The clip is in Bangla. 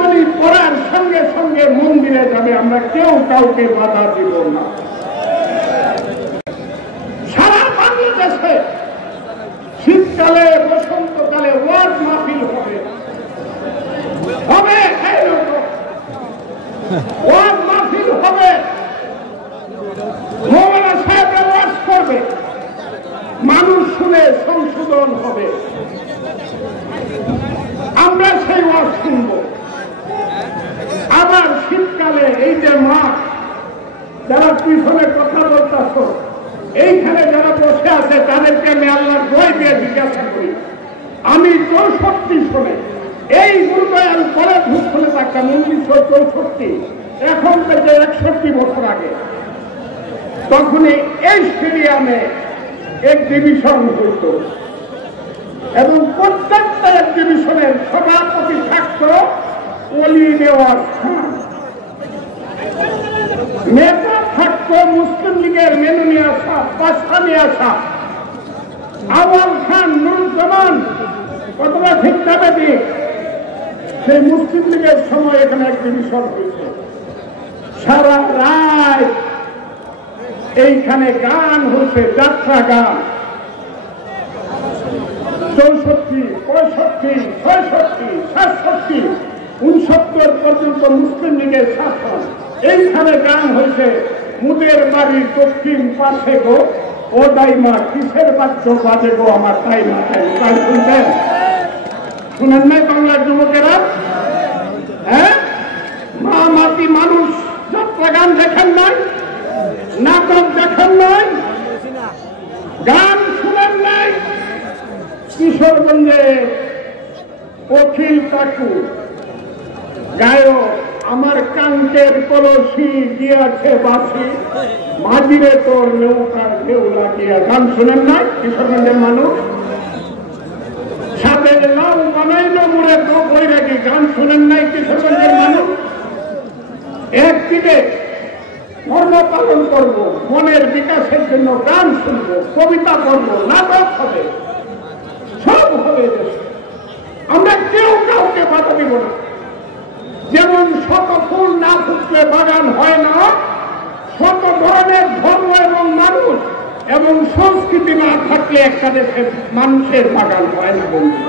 নাচনি পড়ার সঙ্গে সঙ্গে মন্দিরে যাবে, আমরা কেউ কাউকে বাধা দিব না। সারা বাংলাদেশে শীতকালে বসন্তকালে ওয়াজ মাহফিল হবে, ওয়াজ মাহফিল হবে, মৌলানা সাহেবরা ওয়াজ করবে, মানুষ শুনে সংশোধন হবে, আমরা সেই ওয়াজ শুনবো। আবার শীতকালে এই যে মা যারা পিছনে কথা বলতেছ, এইখানে যারা বসে আছে তাদেরকে আমি আল্লাহর দোয়াই দিয়ে জিজ্ঞাসা করি, আমি 64 সনে এই গুরুদয়াল কলেজ খুলে থাকতাম 1964, এখন থেকে 61 বছর আগে, তখন এই স্টেডিয়ামে এক্সিবিশন হইত এবং প্রত্যেকটা এক্সিবিশনের সভাপতি থাকত ওলি দেওয়ার খান, নেতা থাকত মুসলিম লীগের মেনুনিয়া সাহ, পাশানিয়া সাহ, আওয়াল খান, নুরুজ্জামান, কতটা ঠিক যাবে দিক। সেই মুসলিম লীগের সময় এখানে এক্সিবিশন হয়েছে, সারা রাত এইখানে গান হচ্ছে, যাত্রা গান। 64, 65, 66, 67, 69 পর্যন্ত মুসলিম লীগের শাসন। এইখানে গান হয়েছে, মুদের বাড়ির দক্ষিণ পাশে গো ও দাইমা কিসের বাদ্য বাজে গো আমার তাই না তাই, শুনছেন? শুনেন নাই বাংলার যুবকেরা? হ্যাঁ, মা মাটি মানুষ যাত্রা গান দেখেন নাই, নাটক দেখেন নাই, গান শুনেন নাই? কিশোরগঞ্জে অখিল ঠাকুর গায়ক, আমার কান্তের কলসি গিয়াছে বাসি, মাঝিরে তোর নৌকার ঢেউ লাগিয়া, গান শুনেন নাই কিশোরগঞ্জের মানুষ? সাথে লাউ বানাইলো মুড়ে তো বই রাখি, গান শুনেন নাই কিশোরগঞ্জের মানুষ? একদিকে ধর্ম পালন করবো, মনের বিকাশের জন্য গান শুনবো, কবিতা পড়বো, নাটক হবে, সব হবে। আমরা কেউ কাউকে বাধা দিব না। যেমন শত ফুল না ফুটলে বাগান হয় না, শত ধরনের ধর্ম এবং মানুষ এবং সংস্কৃতি না থাকলে একটা দেশের মানুষের বাগান হয় না বন্ধু।